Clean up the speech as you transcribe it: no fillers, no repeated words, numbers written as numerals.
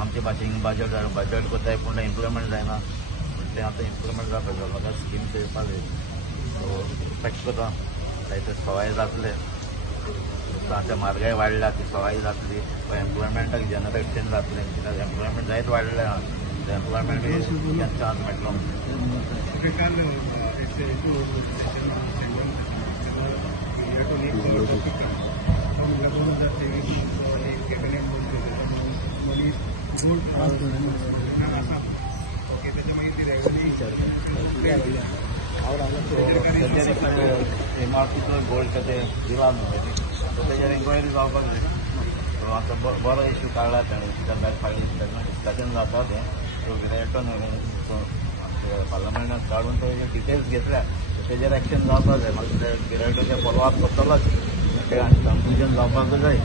आमचे भाशेन बजेट कोताय पूण इम्प्लिमेंट जायना ते आतां इम्प्लिमेंट जावपाक जाय म्हाका स्कीम येवपाक जाय सो एक्सपेक्ट करता ते सवाय जातले आतां म्हारगाय वाडल्या ती सवाय जातली एम्प्लॉयमेंटाक जनरेशन जातलें कित्याक एम्प्लॉयमेंट जायत वाडलें आहा एम्प्लॉयमेंट चान्स मेळटलो इमारतीचो गोल्ड ते दिला न्हू सो तेजेर इन्क्वायरी जावपाक जाय सो आतां बरो इश्यू काडला ताणें कित्याक फाटीं डिस्कशन जाता तें सो गिरायकान पार्लमेंटान काडून तो डिटेल्स घेतल्या तेजेर एक्शन जावपाक जाय म्हाका ते गिरायकाचे फॉलोअप करतलोच कन्क्लुजन जावपाक जाय